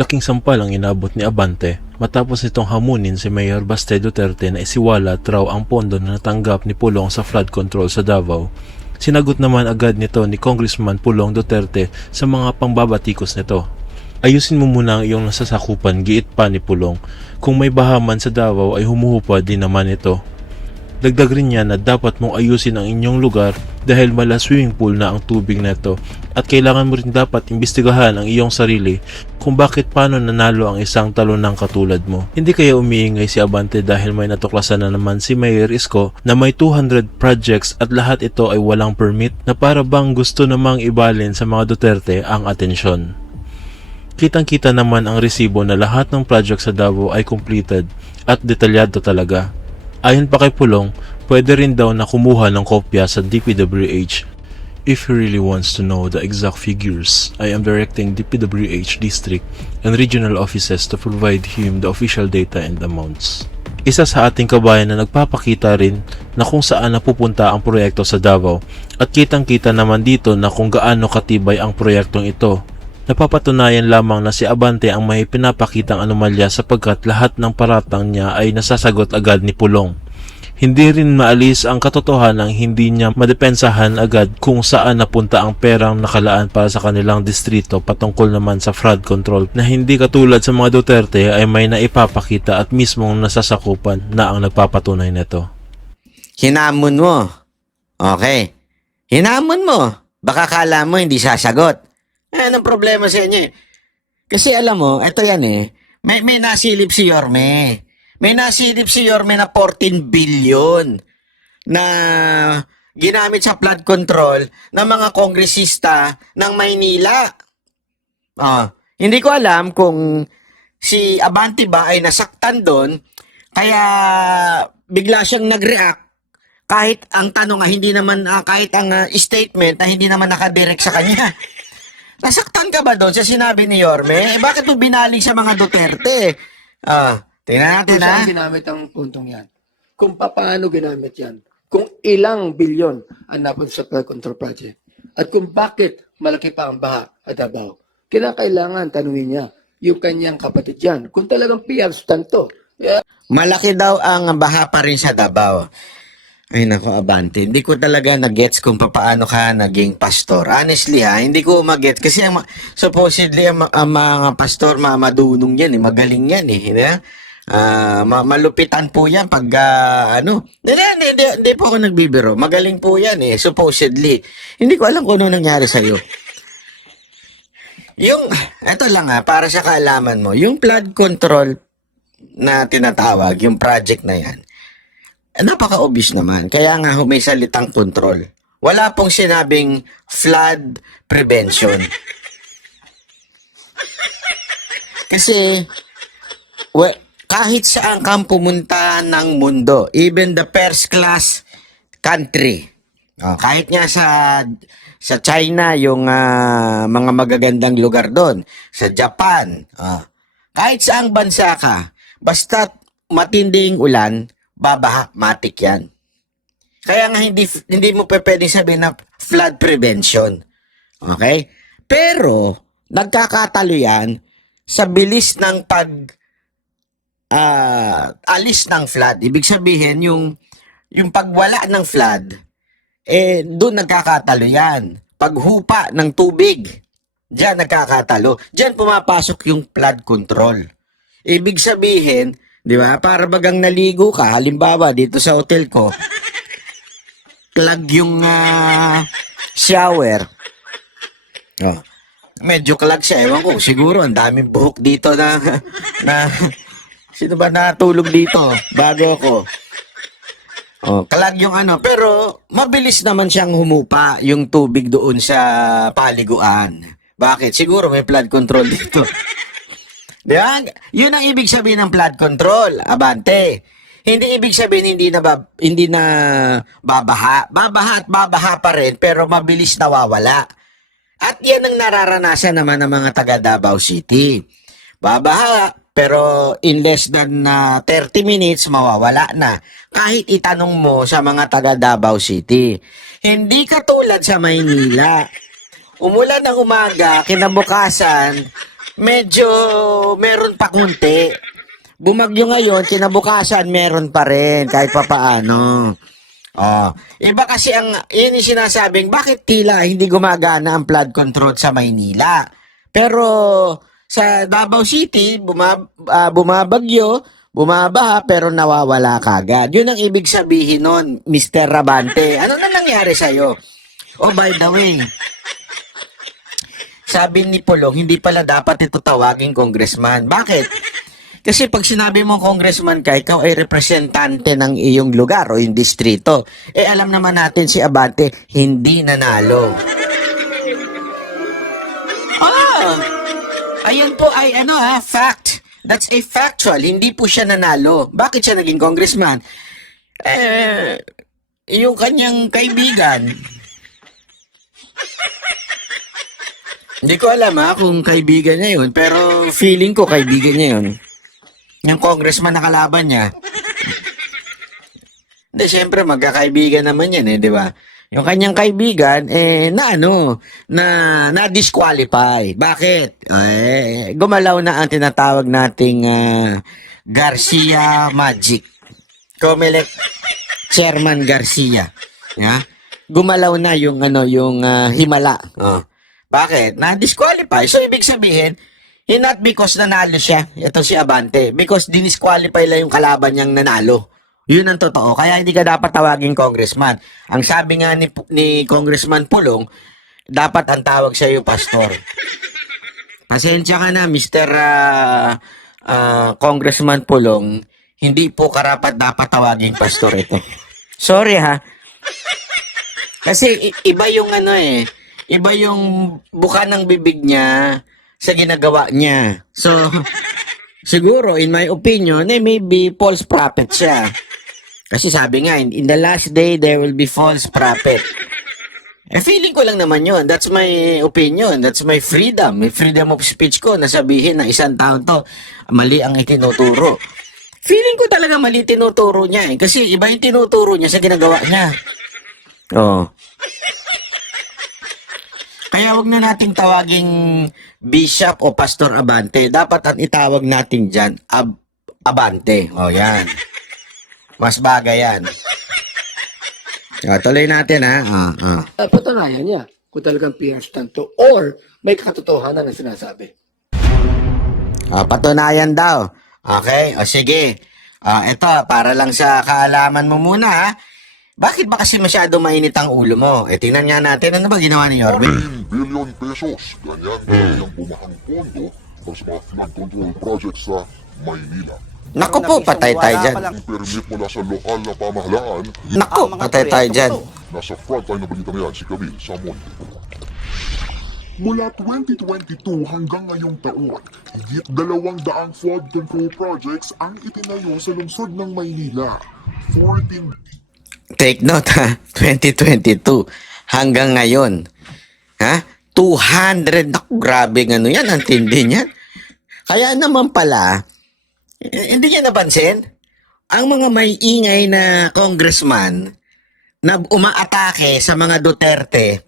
Laking sampal ang inabot ni Abante matapos nitong hamunin si Mayor Baste Duterte na isiwalat raw ang pondo na natanggap ni Pulong sa flood control sa Davao. Sinagot naman agad nito ni Congressman Pulong Duterte sa mga pangbabatikos nito. Ayusin mo muna ang iyong nasasakupan, giit pa ni Pulong. Kung may bahaman sa Davao ay humuhupa din naman ito. Dagdag rin niya na dapat mong ayusin ang inyong lugar dahil mala swimming pool na ang tubig neto at kailangan mo rin dapat imbestigahan ang iyong sarili kung bakit paano nanalo ang isang talonang katulad mo. Hindi kaya umiingay si Abante dahil may natuklasan na naman si Mayor Isko na may 200 projects at lahat ito ay walang permit na para bang gusto namang ibalin sa mga Duterte ang atensyon. Kitang-kita naman ang resibo na lahat ng project sa Davao ay completed at detalyado talaga. Ayon pa kay Pulong, pwede rin daw na kumuha ng kopya sa DPWH. If he really wants to know the exact figures, I am directing DPWH district and regional offices to provide him the official data and amounts. Isa sa ating kabayan na nagpapakita rin na kung saan napupunta ang proyekto sa Davao at kitang-kita naman dito na kung gaano katibay ang proyektong ito. Napapatunayan lamang na si Abante ang may pinapakitang anomalya sapagkat lahat ng paratang niya ay nasasagot agad ni Pulong. Hindi rin maalis ang katotohanang hindi niya madepensahan agad kung saan napunta ang perang nakalaan para sa kanilang distrito patungkol naman sa fraud control na hindi katulad sa mga Duterte ay may naipapakita at mismong nasasakupan na ang nagpapatunay nito. Hinamon mo. Okay. Hinamon mo. Baka kala mo hindi sasagot. Ayan ang problema sa inyo eh. Kasi alam mo, ito yan eh. May nasilip si Yorme. May nasilip si Yorme na 14 billion na ginamit sa flood control ng mga kongresista ng Maynila. Hindi ko alam kung si Abante ba ay nasaktan doon kaya bigla siyang nag-react kahit ang tanong hindi naman kahit ang statement na hindi naman nakadirect sa kanya. Nasaktan ka ba doon sa sinabi ni Yorme? Bakit mo binaling sa mga Duterte? Tingnan natin Kung saan ginamit ang puntong yan. Kung paano ginamit yan. Kung ilang bilyon ang napunta sa flood control project. At kung bakit malaki pa ang baha at Davao. Kinakailangan tanungin niya yung kanyang kapatid yan. Kung talagang PR stand to. Malaki daw ang baha pa rin sa Davao. Ay nako, Abante, hindi ko talaga na-gets kung paano ka naging pastor. Honestly hindi ko ma-gets kasi supposedly ang mga pastor madunong yan magaling yan malupitan po yan pag hindi po ako nagbibiro. Magaling po yan supposedly. Hindi ko alam kung ano nangyari sa'yo. Eto lang para sa kaalaman mo, yung flood control na tinatawag, yung project na yan, napaka-obvious naman. Kaya nga may salitang control. Wala pong sinabing flood prevention. Kasi kahit saan kang pumunta ng mundo, even the first class country, kahit nga sa China, yung mga magagandang lugar doon, sa Japan, kahit saang bansa ka, basta matinding ulan, babaha, matik yan. Kaya nga hindi mo pwedeng sabihin na flood prevention. Okay? Pero, nagkakatalo yan sa bilis ng alis ng flood. Ibig sabihin, yung pagwala ng flood, doon nagkakatalo yan. Paghupa ng tubig, diyan nagkakatalo. Diyan pumapasok yung flood control. Ibig sabihin, di ba? Para bagang naligo ka, halimbawa dito sa hotel ko, clog yung shower. Medyo clog siya. Ewan ko, siguro ang daming buhok dito na sino ba natulog dito bago ako? Clog yung pero mabilis naman siyang humupa yung tubig doon sa paliguan. Bakit? Siguro may flood control dito. Diyan, yun ang ibig sabihin ng flood control, Abante. Hindi ibig sabihin hindi na babaha. Babaha at babaha pa rin pero mabilis nawawala. At yan ang nararanasan naman ng mga taga Davao City. Babaha pero in less than 30 minutes mawawala na. Kahit itanong mo sa mga taga Davao City. Hindi katulad sa Maynila. Umulan ng umaga, kinabukasan, medyo meron pa kunti. Bumagyo ngayon, kinabukasan meron pa rin kahit papaano. Oh, iba kasi yun yung sinasabing, bakit tila hindi gumagana ang flood control sa Maynila? Pero sa Davao City, bumabagyo, bumabaha, pero nawawala kagad. Yun ang ibig sabihin nun, Mr. Rabante. Ano na nangyari sa'yo? Oh, by the way, sabi ni Pulong, hindi pala dapat ito tawaging congressman. Bakit? Kasi pag sinabi mong congressman ka, ikaw ay representante ng iyong lugar o yung distrito. Eh alam naman natin si Abante, hindi nanalo. Ayun po ay fact. That's a factual. Hindi po siya nanalo. Bakit siya naging congressman? Yung kanyang kaibigan. Hindi ko alam kung kaibigan niya yun, pero feeling ko kaibigan niya yun. Yung congressman na kalaban niya. Hindi, syempre magkakaibigan naman yan di ba? Yung kanyang kaibigan, na-disqualify. Bakit? Gumalaw na ang tinatawag nating Garcia Magic. Comelec Chairman Garcia. Yeah? Gumalaw na yung himala. Bakit? Na-disqualify. So, ibig sabihin, not because nanalo siya, ito si Abante, because dinisqualify lang yung kalaban niyang nanalo. Yun ang totoo. Kaya hindi ka dapat tawaging congressman. Ang sabi nga ni Congressman Pulong, dapat ang tawag siya yung pastor. Pasensya ka na, Mr. Congressman Pulong, hindi po karapat dapat tawaging pastor ito. Sorry ha. Kasi iba yung iba yung buka ng bibig niya sa ginagawa niya. So, siguro, in my opinion, maybe false prophet siya. Kasi sabi nga, in the last day, there will be false prophet. Feeling ko lang naman yun. That's my opinion. That's my freedom. May freedom of speech ko na sabihin na isang taon to, mali ang itinuturo. Feeling ko talaga mali tinuturo niya Kasi iba yung tinuturo niya sa ginagawa niya. Kaya wag na nating tawaging Bishop o Pastor Abante. Dapat ang itawag natin dyan, Abante. Yan. Mas bagay yan. Tuloy natin Patunayan niya kung talagang PR stunt to or may katotohanan na sinasabi. Patunayan daw. Okay, sige. Ito, para lang sa kaalaman mo muna Bakit ba kasi masyado mainit ang ulo mo? Tingnan nga natin, ano ba ginawa ni Yorme? 1 billion pesos. Ganyan ang bumahang pondo para sa mga flood control projects sa Maynila. Naku po, patay tayo dyan. Ang permit mula sa lokal na pamahalaan, Naku, patay tayo dyan. nasa frontline na balita na yan si Camille Samonte. Mula 2022 hanggang ngayong taon, higit 200 flood control projects ang itinayo sa lungsod ng Maynila. 14 Take note 2022 hanggang ngayon. 200, naku, grabe yan, ang tindi niyan. Kaya naman pala, hindi niya napansin, ang mga may ingay na congressman na umaatake sa mga Duterte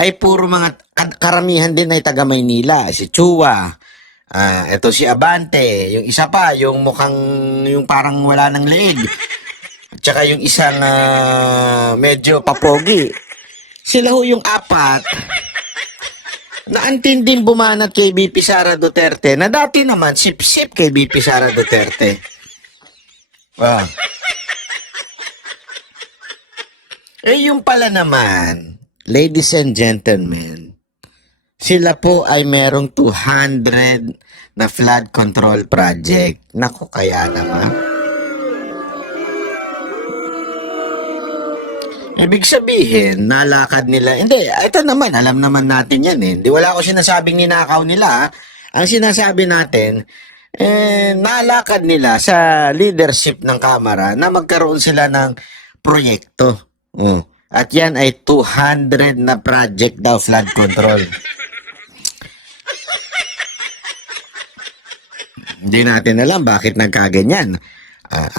ay puro mga karamihan din ay taga Maynila. Si Chua, ito si Abante, yung isa pa, yung mukhang, yung parang wala ng leeg. At saka yung isang medyo papogi. Sila ho yung apat na antinding bumanat kay BP Sara Duterte na dati naman sip-sip kay BP Sara Duterte. Yung pala naman, ladies and gentlemen, sila po ay merong 200 na flood control project. Naku, kaya naman. Ibig sabihin, nalakad nila. Hindi, ito naman, alam naman natin yan Hindi, wala ko sinasabing ninakaw nila. Ang sinasabi natin, nalakad nila sa leadership ng Kamara na magkaroon sila ng proyekto. At yan ay 200 na project daw, flood control. Hindi natin alam bakit nagkaganyan.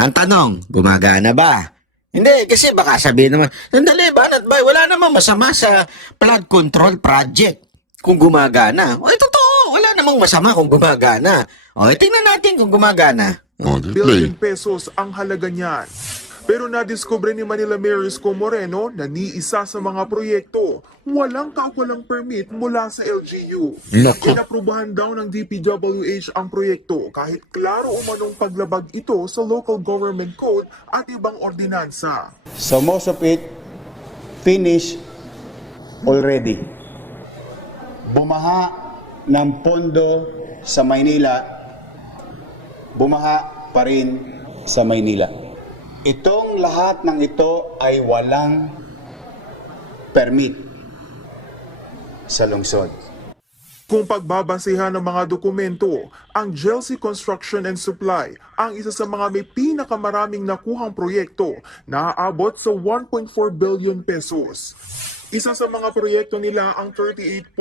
Ang tanong, gumagana ba? Hindi, kasi baka sabihin naman, sandali, banat ba? Wala namang masama sa flood control project kung gumagana. Totoo. namang masama kung gumagana. O, tingnan natin kung gumagana. billion pesos ang halaga niyan. Pero nadiskubre ni Manila Mayor Isko Moreno na ni isa sa mga proyekto walang kaukulang permit mula sa LGU. Loko. Inaprubahan daw ng DPWH ang proyekto kahit klaro umanong paglabag ito sa Local Government Code at ibang ordinansa. So most of it finished already. Bumaha ng pondo sa Maynila, bumaha pa rin sa Maynila. Itong lahat ng ito ay walang permit sa lungsod. Kung pagbabasehan ng mga dokumento, ang Chelsea Construction and Supply ang isa sa mga may pinakamaraming nakuhang proyekto na aabot sa 1.4 billion pesos. Isa sa mga proyekto nila ang 38.4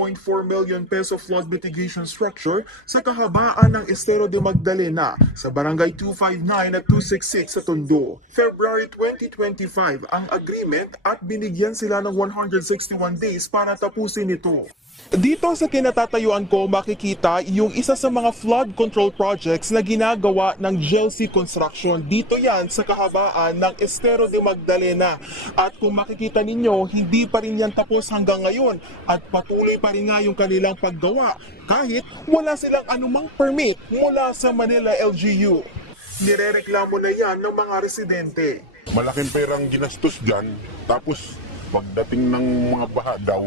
million peso flood mitigation structure sa kahabaan ng Estero de Magdalena sa Barangay 259 at 266 sa Tondo. February 2025 ang agreement at binigyan sila ng 161 days para tapusin ito. Dito sa kinatatayuan ko makikita yung isa sa mga flood control projects na ginagawa ng Chelsea Construction. Dito yan sa kahabaan ng Estero de Magdalena. At kung makikita ninyo, hindi pa rin yan tapos hanggang ngayon at patuloy pa rin nga yung kanilang paggawa kahit wala silang anumang permit mula sa Manila LGU. Nirereklamo na yan ng mga residente. Malaking perang ginastos dyan, tapos pagdating ng mga baha daw,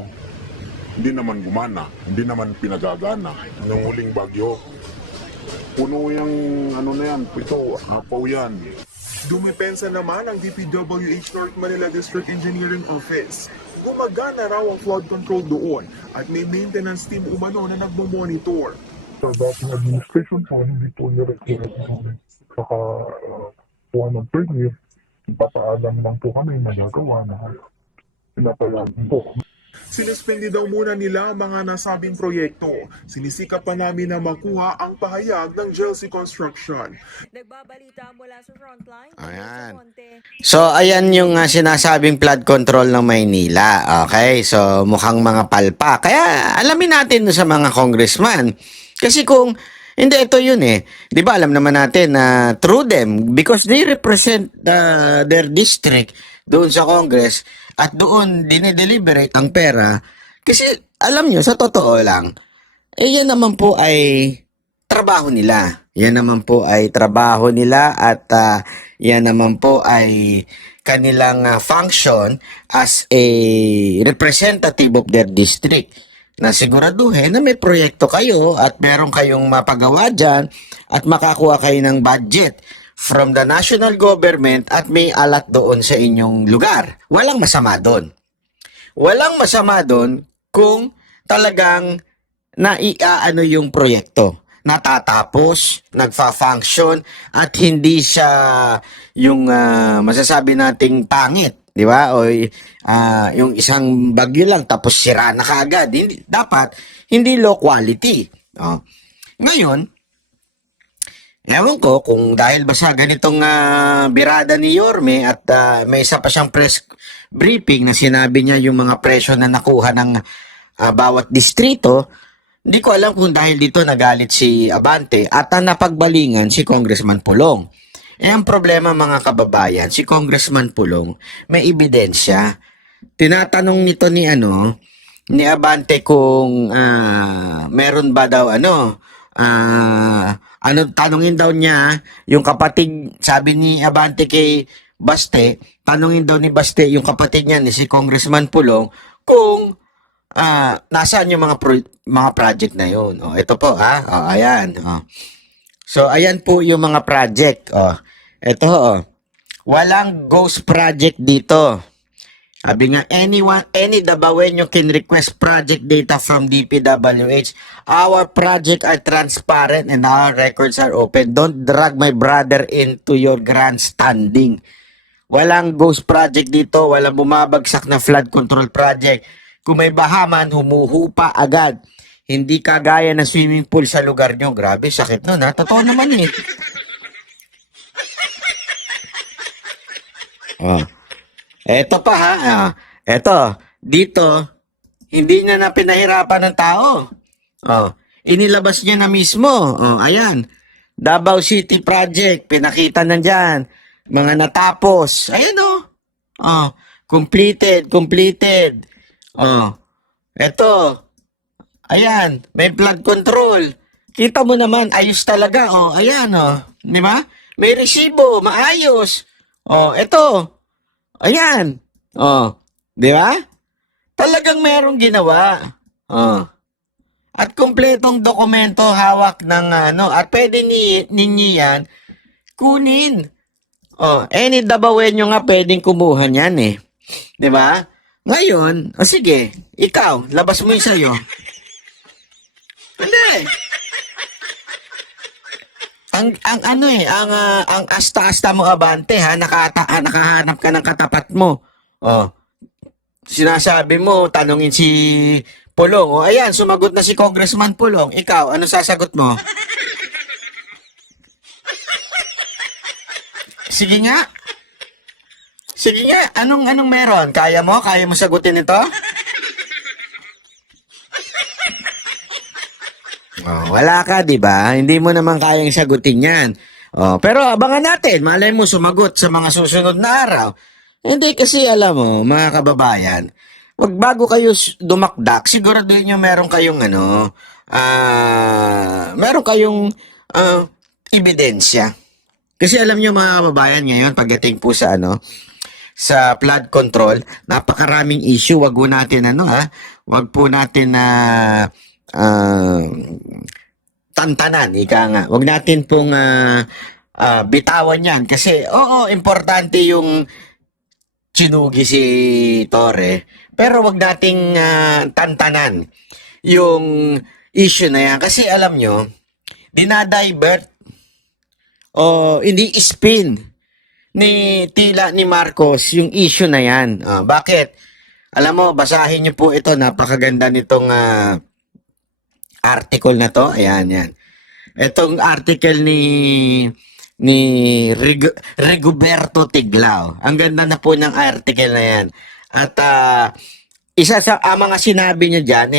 hindi naman gumana, hindi naman pinagagana. Nung huling bagyo, puno yung ano na yan, pito, hapaw yan. Dumepensa naman ang DPWH North Manila District Engineering Office. Gumagana raw ang flood control doon at may maintenance team umano na nagmo-monitor. Sa dating administration po, hindi po nireklamo namin. Saka, kuha ng permit, ipapaalam lang po kami magagawa na pinapalaman po. Sinuspindi daw muna nila ang mga nasabing proyekto. Sinisikap pa namin na makuha ang pahayag ng Chelsea Construction. Nagbabalita mula sa frontline. Ayan. So, ayan yung sinasabing flood control ng Maynila. Okay? So, mukhang mga palpa. Kaya, alamin natin sa mga congressman. Kasi kung, hindi, ito yun eh. Di ba, alam naman natin na through them, because they represent their district doon sa Congress, at doon dinideliberate ang pera. Kasi, alam nyo, sa totoo lang, yan naman po ay trabaho nila. Yan naman po ay trabaho nila at yan naman po ay kanilang function as a representative of their district. Na siguraduhin na may proyekto kayo at meron kayong mapagawa dyan at makakuha kayo ng budget from the national government at may alat doon sa inyong lugar. Walang masama doon. Walang masama doon kung talagang naiaano yung proyekto. Natatapos, nagfa-function, at hindi siya yung masasabi nating pangit. Di ba? O yung isang bagyo lang tapos sira na kaagad. Hindi, dapat hindi low quality. Ngayon, ewan ko kung dahil ba sa ganitong birada ni Yorme at may isa pa siyang press briefing na sinabi niya yung mga presyo na nakuha ng bawat distrito, hindi ko alam kung dahil dito nagalit si Abante at napagbalingan si Congressman Pulong. Ang problema mga kababayan, si Congressman Pulong may ebidensya. Tinatanong nito ni Abante kung meron ba daw tanungin daw niya yung kapatid, sabi ni Abante kay Baste, tanungin daw ni Baste yung kapatid niya ni si Congressman Pulong kung nasaan yung mga project na yun. Ito po ayan. So ayan po yung mga project. Ito walang ghost project dito. Sabi nga, any Dabawenyo can request project data from DPWH. Our project are transparent and our records are open. Don't drag my brother into your grandstanding. Walang ghost project dito. Walang bumabagsak na flood control project. Kung may bahaman, humuhupa agad. Hindi kagaya ng swimming pool sa lugar nyo. Grabe, sakit nun ha. Totoo naman eh. Eto pa Eto, dito, hindi na pinahirapan ng tao. inilabas niya na mismo. Oh, ayan. Davao City Project, pinakita na dyan. Mga natapos. Ayan oh. Oh, completed. Oh, eto. Ayan, may flood control. Kita mo naman, ayos talaga. Oh, ayan oh. Di ba? May resibo, maayos. Oh, eto. Ayan. Oh, di ba? Talagang merong ginawa. Oh. At kumpletong dokumento hawak ng at pwede ninyo yan kunin. Oh, any Dabawenyo nga pwedeng kumuha niyan eh. 'Di ba? Ngayon, sige, ikaw, labas mo 'yung sayo. Hindi. Ang asta-asta mo abante ha, nakahanap ka ng katapat mo. Oh. Sinasabi mo, tanungin si Pulong. O ayan, sumagot na si Congressman Pulong. Ikaw, ano sasagot mo? Sige nga. Sige nga, anong meron? Kaya mo? Kaya mo sagutin ito? Oh, wala ka, di ba? Hindi mo naman kayang sagutin yan. Oh, pero abangan natin. Malay mo sumagot sa mga susunod na araw. Hindi kasi alam mo, mga kababayan, wag bago kayo dumakdak, siguraduhin nyo meron kayong meron kayong ebidensya. Kasi alam nyo mga kababayan ngayon, pagdating po sa sa flood control, napakaraming issue. Wag po natin wag po natin tantanan, ika nga. Wag natin pong bitawan yan. Kasi, oo, importante yung sinugi si Torre. Pero wag nating tantanan yung issue na yan. Kasi alam nyo, dinadivert o hindi spin ni Tila ni Marcos yung issue na yan. Bakit? Alam mo, basahin nyo po ito. Napakaganda nitong article na to. Ayan, yan. Itong article ni Rigoberto Tiglao. Ang ganda na po ng article na yan. At isa sa mga sinabi niya dyan,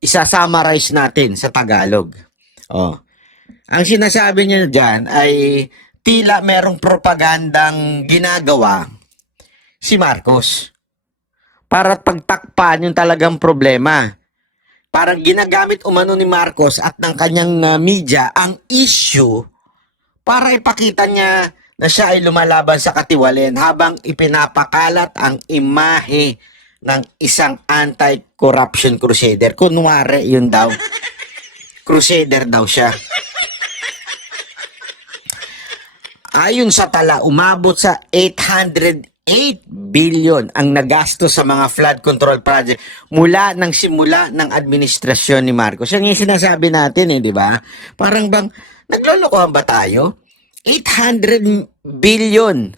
isa-summarize natin sa Tagalog. Oh. Ang sinasabi niya dyan ay tila merong propagandang ginagawa si Marcos para pagtakpan yung talagang problema. Parang ginagamit umano ni Marcos at ng kanyang media ang issue para ipakita niya na siya ay lumalaban sa katiwalian habang ipinapakalat ang imahe ng isang anti-corruption crusader. Kunwari, yun daw. Crusader daw siya. Ayon sa tala, umabot sa 808 billion ang nagastos sa mga flood control project mula ng simula ng administrasyon ni Marcos. Yan yung sinasabi natin di ba? Parang bang naglolokohan ba tayo? 800 billion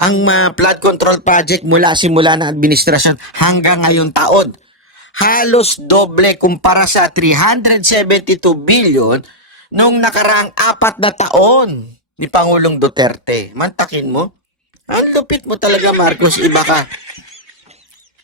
ang flood control project mula simula ng administrasyon hanggang ngayong taon. Halos doble kumpara sa 372 billion nung nakaraang 4 na taon ni Pangulong Duterte. Mantakin mo. Ang lupit mo talaga, Marcos. Iba ka.